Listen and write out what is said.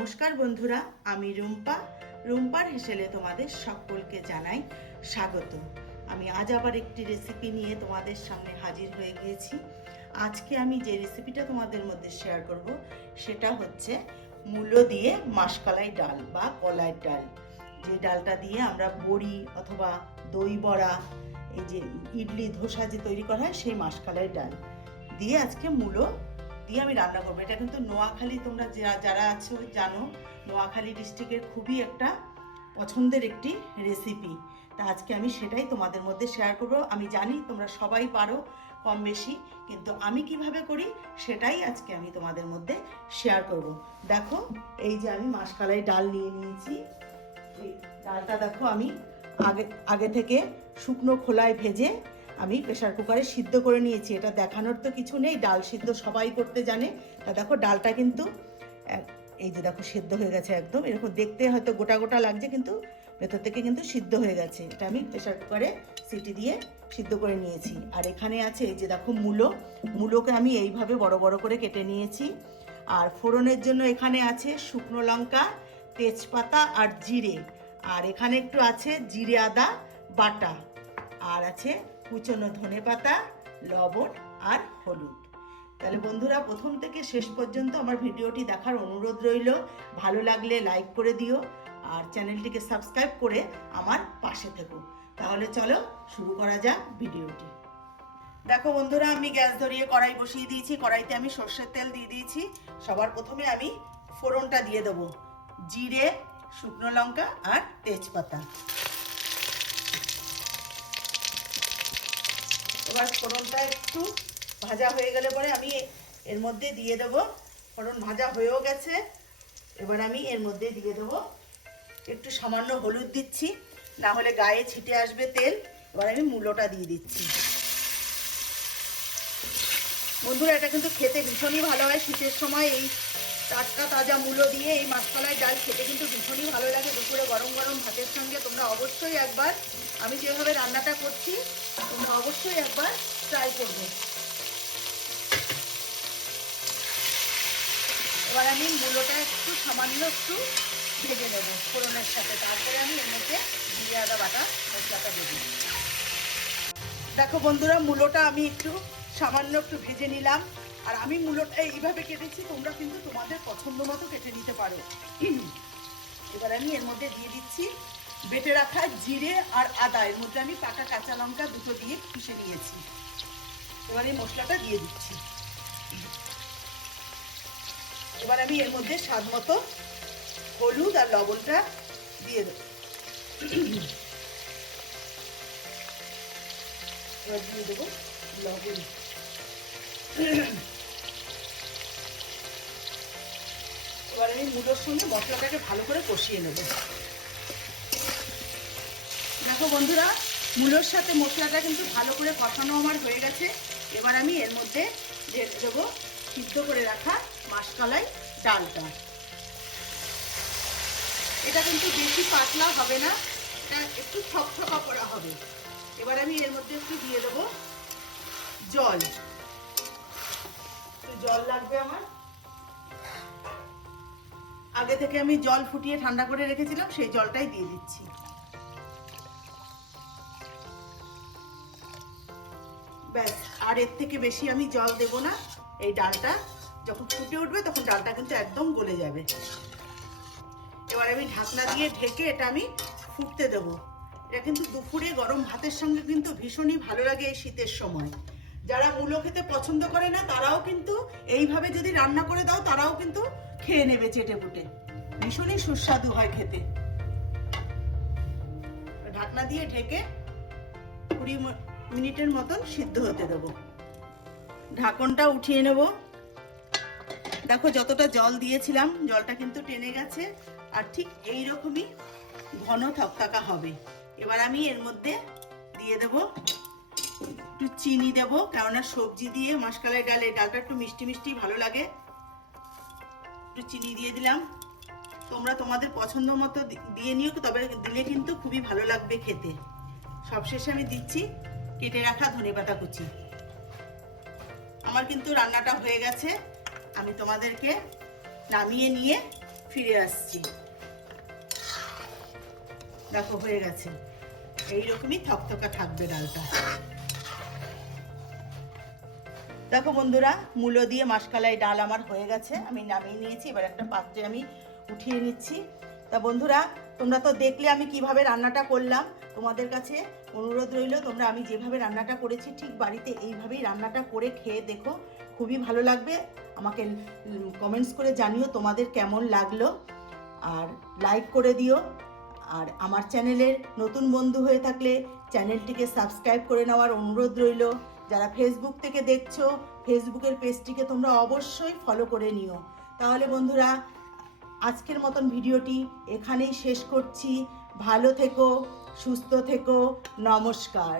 নমস্কার বন্ধুরা, আমি রুম্পার হেসেলে তোমাদের সকলকে জানাই স্বাগত। আমি আজ আবার একটি রেসিপি নিয়ে তোমাদের সামনে হাজির হয়ে গিয়েছি। আজকে আমি যে রেসিপিটা তোমাদের মধ্যে শেয়ার করব সেটা হচ্ছে মূলো দিয়ে মাসকলাই ডাল বা কলাই ডাল। যে ডালটা দিয়ে আমরা বড়ি অথবা দই বড়া, এই যে ইডলি ধোসা যে তৈরি করা হয় সেই মাসকলাই ডাল দিয়ে আজকে মূলো দিয়ে আমি রান্না করবো। এটা কিন্তু নোয়াখালী, তোমরা যারা আছো জানো, নোয়াখালী ডিস্ট্রিক্টের খুবই একটা পছন্দের একটি রেসিপি। তা আজকে আমি সেটাই তোমাদের মধ্যে শেয়ার করব। আমি জানি তোমরা সবাই পারো কম বেশি, কিন্তু আমি কিভাবে করি সেটাই আজকে আমি তোমাদের মধ্যে শেয়ার করব। দেখো, এই যে আমি মাসকলাই ডাল নিয়ে নিয়েছি। এই ডালটা দেখো আমি আগে থেকে শুকনো খোলায় ভেজে আমি প্রেসার কুকারে সিদ্ধ করে নিয়েছি। এটা দেখানোর তো কিছু নেই, ডাল সিদ্ধ সবাই করতে জানে। তা দেখো ডালটা কিন্তু এই যে দেখো সিদ্ধ হয়ে গেছে একদম। এরকম দেখতে হয়তো গোটা গোটা লাগছে, কিন্তু ভেতর থেকে কিন্তু সিদ্ধ হয়ে গেছে। এটা আমি প্রেসার কুকারে সিটি দিয়ে সিদ্ধ করে নিয়েছি। আর এখানে আছে এই যে দেখো মূলোকে আমি এইভাবে বড় বড় করে কেটে নিয়েছি। আর ফোড়নের জন্য এখানে আছে শুকনো লঙ্কা, তেজপাতা আর জিরে। আর এখানে একটু আছে জিরে আদা বাটা, আর আছে কুচনো ধনেপাতা, লবণ আর হলুদ। তাহলে বন্ধুরা, প্রথম থেকে শেষ পর্যন্ত আমার ভিডিওটি দেখার অনুরোধ রইল। ভালো লাগলে লাইক করে দিও আর চ্যানেলটিকে সাবস্ক্রাইব করে আমার পাশে থেকো। তাহলে চলো শুরু করা যাক ভিডিওটি। দেখো বন্ধুরা, আমি গ্যাস ধরিয়ে কড়াই বসিয়ে দিয়েছি। কড়াইতে আমি সর্ষের তেল দিয়ে দিয়েছি। সবার প্রথমে আমি ফোড়নটা দিয়ে দেবো, জিরে, শুকনো লঙ্কা আর তেজপাতা। এবার ফোড়নটা একটু ভাজা হয়ে গেলে পরে আমি এর মধ্যে দিয়ে দেব, ফোড়ন ভাজা হয়েও গেছে। এবার আমি এর মধ্যে দিয়ে দেব একটু সামান্য হলুদ দিচ্ছি, না হলে গায়ে ছিটে আসবে তেল। এবার আমি মূলোটা দিয়ে দিচ্ছি। বন্ধুরা, এটা কিন্তু খেতে ভীষণই ভালো হয়। শীতের সময় এই টাটকা তাজা মূলো দিয়ে এই মাসকলাই ডাল খেতে কিন্তু ভীষণই ভালো লাগে। দুপুরে গরম গরম ভাতের সঙ্গে তোমরা অবশ্যই একবার, আমি যেভাবে রান্নাটা করছি তোমরা অবশ্যই একবার ট্রাই করবে। এবার আমি মূলোটা একটু সামান্য একটু ভেজে নেব ফোড়নের সাথে। তারপরে আমি এর মধ্যে জিরে আদা বাটা মশলাটা দেবো। দেখো বন্ধুরা, মূলোটা আমি একটু সামান্য একটু ভেজে নিলাম। আর আমি মূলোটা এইভাবে কেটেছি, তোমরা কিন্তু তোমাদের পছন্দ মতো কেটে নিতে পারো। এবার আমি এর মধ্যে দিয়ে দিচ্ছি বেটে রাখা জিরে আর আদা। এর মধ্যে আমি পাকা কাঁচা লঙ্কা দুটো দিয়ে পিষে নিয়েছি। এবার এই মশলাটা দিয়ে দিচ্ছি। এবার আমি এর মধ্যে স্বাদ মতো হলুদ আর লবণটা দিয়ে দেবো। এবার দিয়ে দেবো লবণ। এবার আমি মূলোর সঙ্গে মশলাটাকে ভালো করে কষিয়ে নেব। দেখো বন্ধুরা, মূলোর সাথে মশলাটা কিন্তু ভালো করে কষানো আমার হয়ে গেছে। এবার আমি এর মধ্যে দিয়ে দেবো সিদ্ধ করে রাখা মাসকলাই ডালটা। এটা কিন্তু বেশি পাতলা হবে না, এটা একটু থকথকা করা হবে। এবার আমি এর মধ্যে একটু দিয়ে দেবো জল। একটু জল লাগবে আমার। আগে থেকে আমি জল ফুটিয়ে ঠান্ডা করে রেখেছিলাম, সেই জলটাই দিয়ে দিচ্ছি। ব্যাস, আর এর থেকে বেশি আমি জল দেব না। এই ডালটা যখন ফুটে উঠবে তখন ডালটা কিন্তু একদম গলে যাবে। এবার আমি ঢাকনা দিয়ে ঢেকে এটা আমি ফুটতে দেব। এটা কিন্তু দুপুরে গরম ভাতের সঙ্গে কিন্তু ভীষণই ভালো লাগে এই শীতের সময়। যারা মূলো খেতে পছন্দ করে না তারাও কিন্তু এইভাবে যদি রান্না করে দাও তারাও কিন্তু খেয়ে নেবে চেটে পুটে। ভীষণই সুস্বাদু হয় খেতে। ঢাকনা দিয়ে ঢেকে 20 মিনিটের মতন সিদ্ধ হতে দেবো। ঢাকনটা উঠিয়ে নেব। দেখো যতটা জল দিয়েছিলাম জলটা কিন্তু টেনে গেছে, আর ঠিক এইরকমই ঘন থকথকা হবে। এবার আমি এর মধ্যে দিয়ে দেব একটু চিনি দেবো, কেননা সবজি দিয়ে মাসকলাই ডাল, এই ডালটা একটু মিষ্টি মিষ্টি ভালো লাগে। একটু চিনি দিয়ে দিলাম। তোমরা তোমাদের পছন্দ মতো দিয়ে নিও, তবে দিলে কিন্তু খুবই ভালো লাগবে খেতে। সবশেষে আমি দিচ্ছি কেটে রাখা ধনেপাতা কুচি। আমার কিন্তু রান্নাটা হয়ে গেছে। আমি তোমাদেরকে নামিয়ে নিয়ে ফিরে আসছি। দেখো হয়ে গেছে, এইরকমই থকথকা থাকবে ডালটা। দেখো বন্ধুরা, মূলো দিয়ে মাসকালাই ডাল আমার হয়ে গেছে, আমি নামিয়ে নিয়েছি। এবার একটা পাত্রে আমি উঠিয়ে নিচ্ছি। তা বন্ধুরা, তোমরা তো দেখলে আমি কিভাবে রান্নাটা করলাম। তোমাদের কাছে অনুরোধ রইল, তোমরা আমি যেভাবে রান্নাটা করেছি ঠিক বাড়িতে এইভাবেই রান্নাটা করে খেয়ে দেখো, খুবই ভালো লাগবে। আমাকে কমেন্টস করে জানিও তোমাদের কেমন লাগলো, আর লাইক করে দিও। আর আমার চ্যানেলের নতুন বন্ধু হয়ে থাকলে চ্যানেলটিকে সাবস্ক্রাইব করে নেওয়ার অনুরোধ রইল। যারা ফেসবুক থেকে দেখছো, ফেসবুকের পেজটিকে তোমরা অবশ্যই ফলো করে নিও। তাহলে বন্ধুরা, আজকের মতন ভিডিওটি এখানেই শেষ করছি। ভালো থেকো, সুস্থ থেকো, নমস্কার।